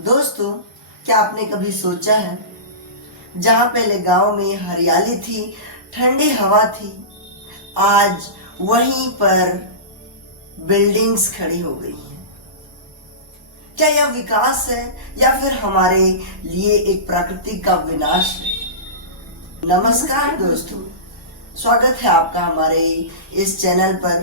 दोस्तों, क्या आपने कभी सोचा है, जहाँ पहले गांव में हरियाली थी, ठंडी हवा थी, आज वहीं पर बिल्डिंग्स खड़ी हो गई हैं। क्या यह विकास है या फिर हमारे लिए एक प्रकृति का विनाश है? नमस्कार दोस्तों, स्वागत है आपका हमारे इस चैनल पर।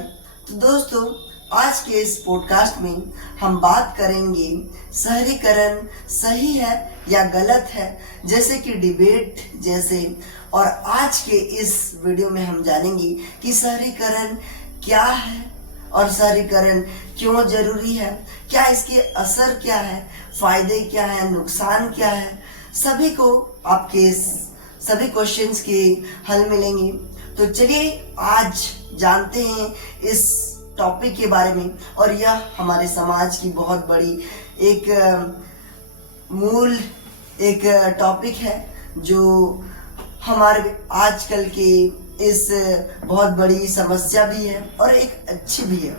तो दोस्तों, आज के इस पॉडकास्ट में हम बात करेंगे शहरीकरण सही है या गलत है, जैसे कि डिबेट जैसे। और आज के इस वीडियो में हम जानेंगे कि शहरीकरण क्या है और शहरीकरण क्यों जरूरी है, क्या इसके असर क्या है, फायदे क्या है, नुकसान क्या है, सभी को आपके सभी क्वेश्चंस के हल मिलेंगे। तो चलिए आज जानते हैं इस टॉपिक के बारे में। और यह हमारे समाज की बहुत बड़ी एक मूल एक टॉपिक है, जो हमारे आजकल के इस बहुत बड़ी समस्या भी है और एक अच्छी भी है।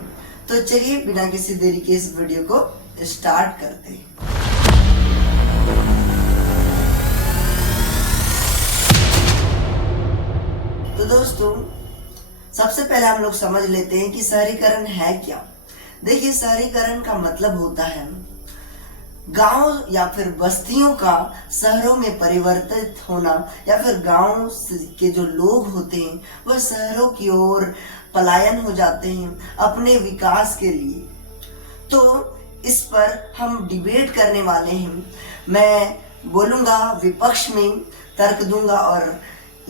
तो चलिए बिना किसी देरी के इस वीडियो को स्टार्ट करते हैं। तो दोस्तों, सबसे पहले हम लोग समझ लेते हैं कि शहरीकरण है क्या। देखिए, शहरीकरण का मतलब होता है गांव या फिर बस्तियों का शहरों में परिवर्तित होना, या फिर गांव के जो लोग होते हैं वह शहरों की ओर पलायन हो जाते हैं अपने विकास के लिए। तो इस पर हम डिबेट करने वाले हैं। मैं बोलूंगा, विपक्ष में तर्क दूंगा और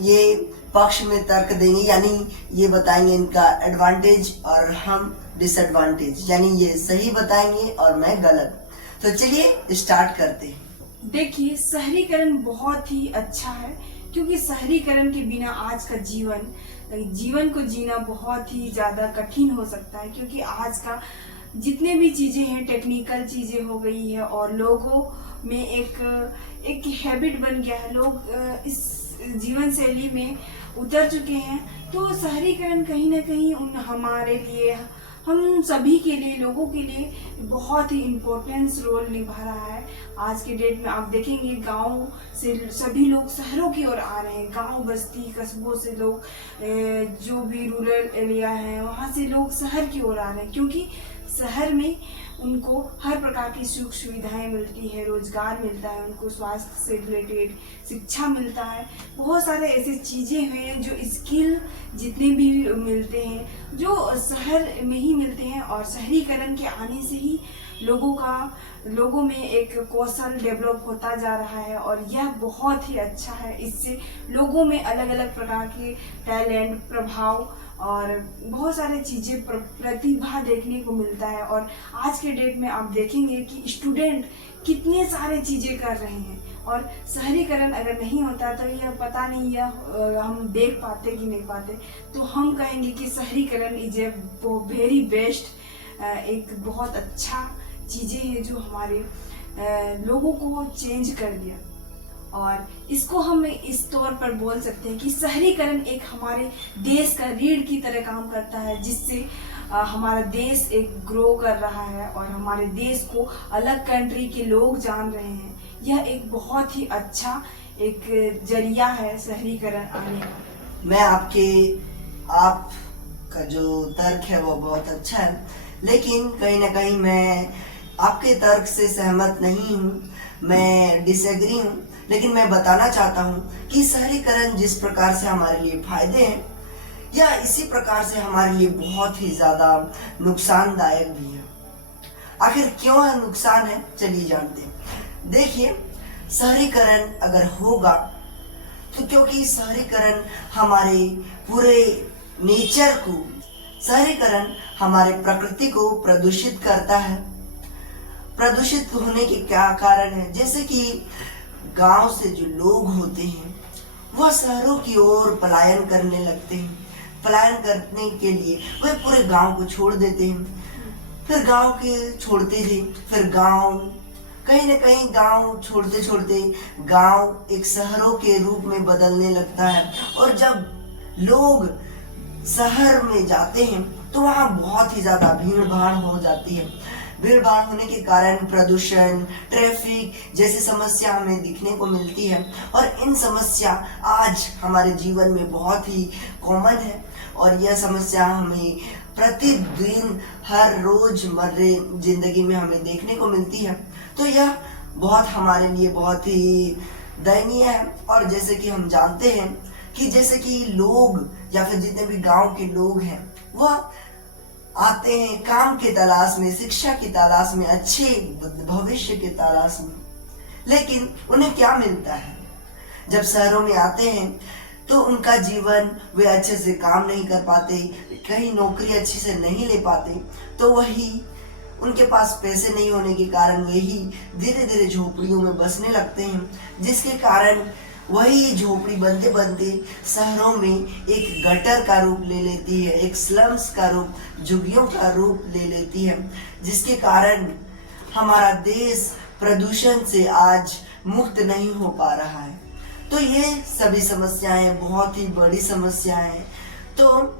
ये पक्ष में तर्क देंगे, यानी ये बताएंगे इनका एडवांटेज और हम डिसएडवांटेज, यानी ये सही बताएंगे और मैं गलत। तो चलिए स्टार्ट करते हैं। देखिए, शहरीकरण बहुत ही अच्छा है, क्योंकि शहरीकरण के बिना आज का जीवन को जीना बहुत ही ज्यादा कठिन हो सकता है। क्योंकि आज का जितने भी चीजें हैं, टेक्निकल चीजें हो गई है और लोगों में एक हैबिट बन गया है, लोग इस जीवन शैली में उतर चुके हैं। तो शहरीकरण कहीं ना कहीं हमारे लिए, हम सभी के लिए, लोगों के लिए बहुत ही इम्पोर्टेंस रोल निभा रहा है। आज के डेट में आप देखेंगे, गांव से सभी लोग शहरों की ओर आ रहे हैं। गांव, बस्ती, कस्बों से लोग, जो भी रूरल एरिया है, वहां से लोग शहर की ओर आ रहे हैं, क्योंकि शहर में उनको हर प्रकार की सुख सुविधाएं मिलती है, रोजगार मिलता है, उनको स्वास्थ्य से रिलेटेड शिक्षा मिलता है। बहुत सारे ऐसे चीजें हैं जो स्किल जितने भी मिलते हैं जो शहर में ही मिलते हैं। और शहरीकरण के आने से ही लोगों में एक कौशल डेवलप होता जा रहा है और यह बहुत ही अच्छा है। इससे लोगों में अलग अलग प्रकार के टैलेंट, प्रभाव और बहुत सारे चीजें, प्रतिभा देखने को मिलता है। और आज के डेट में आप देखेंगे कि स्टूडेंट कितने सारे चीजें कर रहे हैं। और शहरीकरण अगर नहीं होता तो यह पता नहीं, यह हम देख पाते कि नहीं पाते। तो हम कहेंगे कि शहरीकरण इज ए वेरी बेस्ट, एक बहुत अच्छा चीजें हैं जो हमारे लोगों को चेंज कर दिया। और इसको हम इस तौर पर बोल सकते हैं कि शहरीकरण एक हमारे देश का रीढ़ की तरह काम करता है, जिससे हमारा देश एक ग्रो कर रहा है और हमारे देश को अलग कंट्री के लोग जान रहे हैं। यह एक बहुत ही अच्छा एक जरिया है शहरीकरण आने का। मैं आपका जो तर्क है वो बहुत अच्छा है, लेकिन कहीं ना कहीं मैं आपके तर्क से सहमत नहीं हूँ, मैं डिसएग्री हूँ। लेकिन मैं बताना चाहता हूँ कि शहरीकरण जिस प्रकार से हमारे लिए फायदे हैं, या इसी प्रकार से हमारे लिए बहुत ही ज्यादा नुकसानदायक भी है। आखिर क्यों है नुकसान है, चलिए जानते हैं। देखिए, शहरीकरण अगर होगा तो क्योंकि शहरीकरण हमारे पूरे नेचर को, शहरीकरण हमारे प्रकृति को प्रदूषित करता है। प्रदूषित होने के क्या कारण है, जैसे कि गांव से जो लोग होते हैं वह शहरों की ओर पलायन करने लगते हैं। पलायन करने के लिए वह पूरे गांव को छोड़ देते हैं। फिर गांव के छोड़ते थे, फिर गांव कहीं ना कहीं गांव छोड़ते छोड़ते गांव एक शहरों के रूप में बदलने लगता है। और जब लोग शहर में जाते हैं तो वहाँ बहुत ही ज्यादा भीड़ भाड़ हो जाती है। भीड़ भाड़ होने के कारण प्रदूषण, ट्रैफिक जैसी समस्या हमें दिखने को मिलती है और इन समस्या आज हमारे जीवन में बहुत ही कॉमन है और यह समस्या हमें प्रतिदिन हर रोजमर्रे जिंदगी में हमें देखने को मिलती है। तो यह बहुत हमारे लिए बहुत ही दयनीय है। और जैसे कि हम जानते हैं कि जैसे कि लोग या फिर जितने भी गांव के लोग हैं वह आते हैं काम के तलाश में, शिक्षा की तलाश में, अच्छे भविष्य के तलाश में, लेकिन उन्हें क्या मिलता है? जब शहरों में आते हैं तो उनका जीवन वे अच्छे से काम नहीं कर पाते, कहीं नौकरी अच्छी से नहीं ले पाते, तो वही उनके पास पैसे नहीं होने के कारण वही धीरे धीरे झोपड़ियों में बसने लगते हैं, जिसके कारण वही झोपड़ी बनते बनते शहरों में एक गटर का रूप ले लेती है, एक स्लम्स का रूप, झुग्गियों का रूप ले लेती है, जिसके कारण हमारा देश प्रदूषण से आज मुक्त नहीं हो पा रहा है। तो ये सभी समस्याएं बहुत ही बड़ी समस्याएं हैं। तो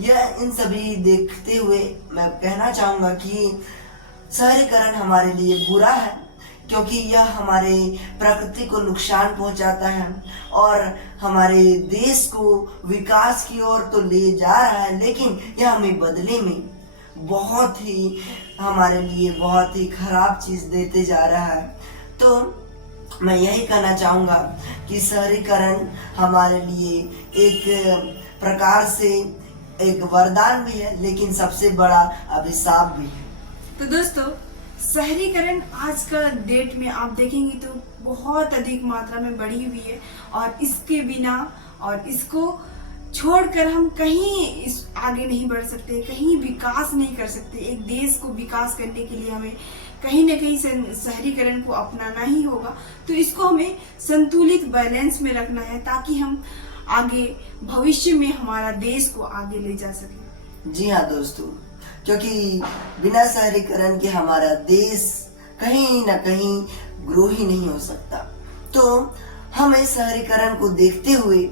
यह इन सभी देखते हुए मैं कहना चाहूँगा कि शहरीकरण हमारे लिए बुरा है, क्योंकि यह हमारे प्रकृति को नुकसान पहुंचाता है और हमारे देश को विकास की ओर तो ले जा रहा है, लेकिन यह हमें बदले में बहुत ही हमारे लिए बहुत ही खराब चीज़ देते जा रहा है। तो मैं यही कहना चाहूँगा कि शहरीकरण हमारे लिए एक प्रकार से एक वरदान भी है, लेकिन सबसे बड़ा अभिशाप भी है। तो दोस्तों, शहरीकरण आज का डेट में आप देखेंगे तो बहुत अधिक मात्रा में बढ़ी हुई है और इसके बिना और इसको छोड़कर हम कहीं इस आगे नहीं बढ़ सकते, कहीं विकास नहीं कर सकते। एक देश को विकास करने के लिए हमें कहीं ना कहीं शहरीकरण को अपनाना ही होगा। तो इसको हमें संतुलित बैलेंस में रखना है ताकि हम आगे भविष्य में हमारा देश को आगे ले जा सके। जी हाँ दोस्तों, क्योंकि बिना शहरीकरण के हमारा देश कहीं ना कहीं ग्रो ही नहीं हो सकता। तो हमें शहरीकरण को देखते हुए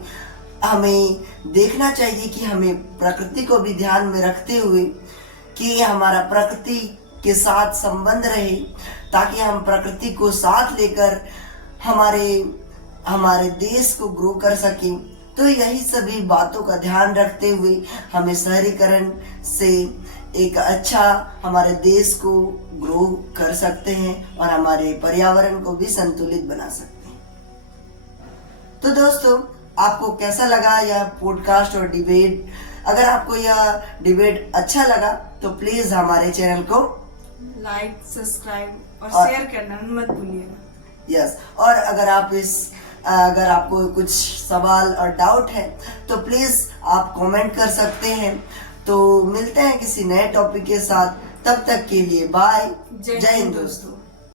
हमें देखना चाहिए कि हमें प्रकृति को भी ध्यान में रखते हुए कि हमारा प्रकृति के साथ संबंध रहे, ताकि हम प्रकृति को साथ लेकर हमारे देश को ग्रो कर सकें। तो यही सभी बातों का ध्यान रखते हुए हमें शहरीकरण से एक अच्छा हमारे देश को ग्रो कर सकते हैं और हमारे पर्यावरण को भी संतुलित बना सकते हैं। तो दोस्तों, आपको कैसा लगा यह पॉडकास्ट और डिबेट? अगर आपको यह डिबेट अच्छा लगा तो प्लीज हमारे चैनल को लाइक, सब्सक्राइब और शेयर करना मत भूलिएगा। यस, और अगर आपको कुछ सवाल और डाउट है तो प्लीज आप कमेंट कर सकते हैं। तो मिलते हैं किसी नए टॉपिक के साथ, तब तक के लिए बाय। जय हिंद दोस्तों।